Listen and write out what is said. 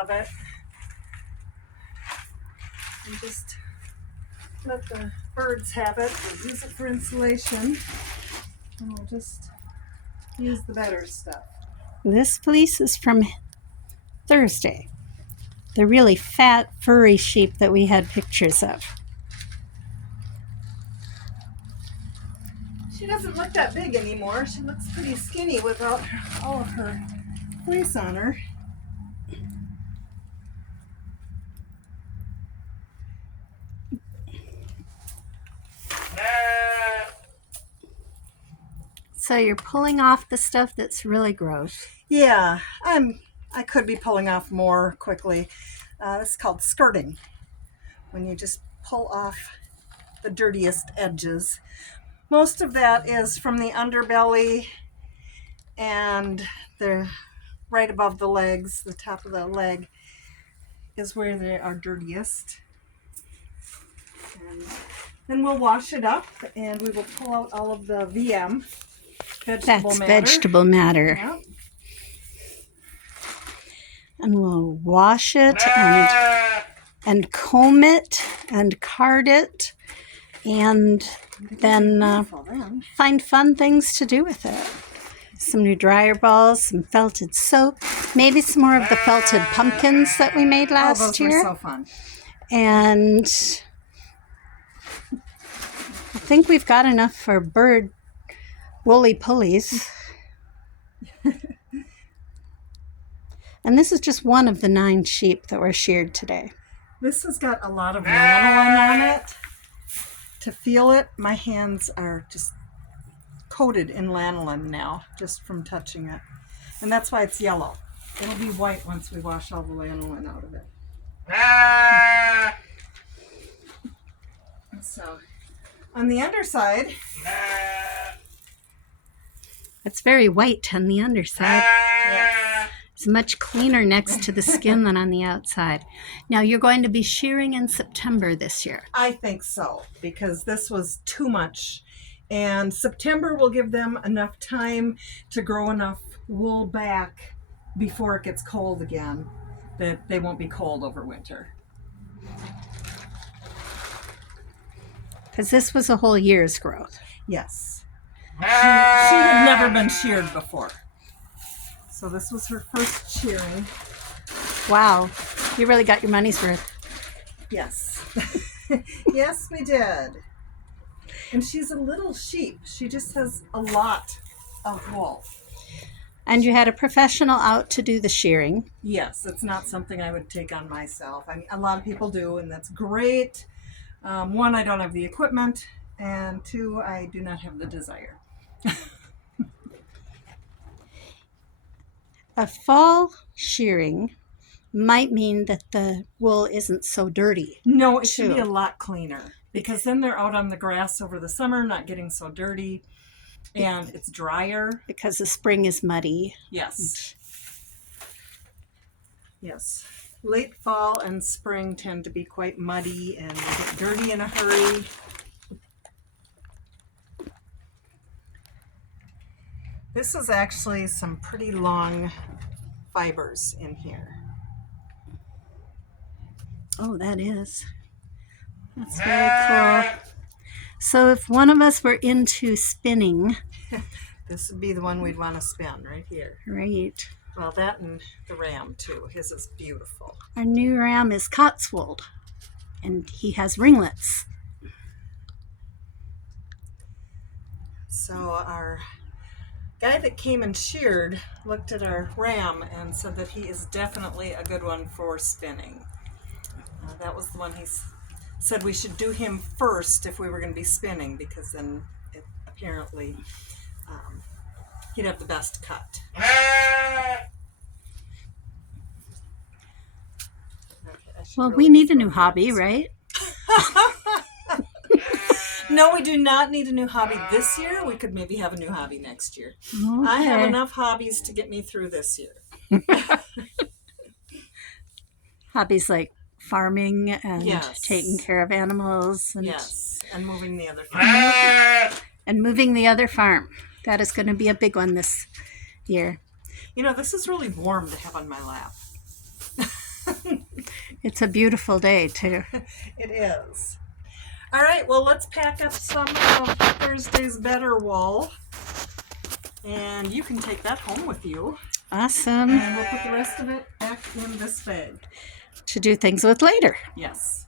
of it. And just let the birds have it. We'll use it for insulation. And we'll just use the better stuff. This fleece is from Thursday. The really fat, furry sheep that we had pictures of. She doesn't look that big anymore. She looks pretty skinny without all of her fleece on her. So you're pulling off the stuff that's really gross. Yeah, I could be pulling off more quickly. This is called skirting, when you just pull off the dirtiest edges. Most of that is from the underbelly and the right above the legs, the top of the leg is where they are dirtiest. And then we'll wash it up and we will pull out all of the VM, vegetable matter. Vegetable matter. Yeah. And we'll wash it and comb it and card it and then find fun things to do with it. Some new dryer balls, some felted soap, maybe some more of the felted pumpkins that we made last year. Those were so fun. And I think we've got enough for bird woolly pulleys. And this is just one of the 9 sheep that were sheared today. This has got a lot of lanolin on it. To feel it, my hands are just coated in lanolin now, just from touching it. And that's why it's yellow. It'll be white once we wash all the lanolin out of it. So, on the underside, it's very white on the underside. yes. It's much cleaner next to the skin than on the outside. Now, you're going to be shearing in September this year. I think so, because this was too much. And September will give them enough time to grow enough wool back before it gets cold again, that they won't be cold over winter. Because this was a whole year's growth. Yes. She had never been sheared before. So this was her first shearing. Wow. You really got your money's worth. Yes. Yes, we did. And she's a little sheep. She just has a lot of wool. And you had a professional out to do the shearing. Yes, it's not something I would take on myself. I mean, a lot of people do, and that's great. 1, I don't have the equipment, and 2, I do not have the desire. A fall shearing might mean that the wool isn't so dirty. No, it should be a lot cleaner, because then they're out on the grass over the summer, not getting so dirty, and it's drier. Because the spring is muddy. Yes. Yes. Late fall and spring tend to be quite muddy and they get dirty in a hurry. This is actually some pretty long fibers in here. Oh, that is. That's very cool. So if one of us were into spinning. This would be the one we'd want to spin right here. Right. Well, that and the ram too. His is beautiful. Our new ram is Cotswold, and he has ringlets. So our guy that came and sheared looked at our ram and said that he is definitely a good one for spinning. That was the one he said we should do him first if we were going to be spinning, because then apparently he'd have the best cut. Well, we need a new hobby, right? No, we do not need a new hobby this year. We could maybe have a new hobby next year. Okay. I have enough hobbies to get me through this year. Hobbies like farming and yes. taking care of animals. And yes, and moving the other farm. And moving the other farm. That is going to be a big one this year. You know, this is really warm to have on my lap. It's a beautiful day, too. It is. All right, well, let's pack up some of Thursday's better wool. And you can take that home with you. Awesome. And we'll put the rest of it back in this bag. To do things with later. Yes.